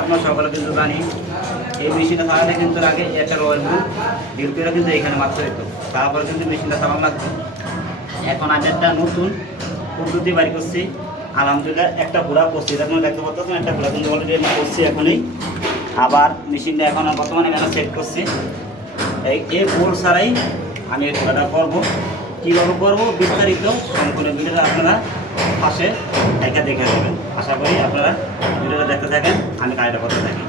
আপনার সকালে কিন্তু জানি এই মেশিনটা চালাতে কিন্তু আগে একটা রয়েল ডিউটিরা কিন্তু এখানে মাত্র হতো, তারপরে কিন্তু মেশিনটা চালানো লাগতো। এখন আমি একটা নতুন পদ্ধতি বাড়ি করছি, আলহামদুলিল্লাহ একটা ঘোড়া করছি, আপনারা দেখতে পাচ্ছেন একটা ঘোড়া কিন্তু অলরেডি আমি করছি এখনই। আবার মেশিনটা এখন বর্তমানে এখানে সেট করছি। এই বোল ছাড়াই আমি এই ঘোড়াটা করবো, কীভাবে করবো বিস্তারিত সম্পূর্ণ ভিডিওটা আপনারা পাশে দেখে দেবেন। আশা করি আপনারা ভিডিওটা দেখতে থাকেন, আমি কাজটা করতে থাকি।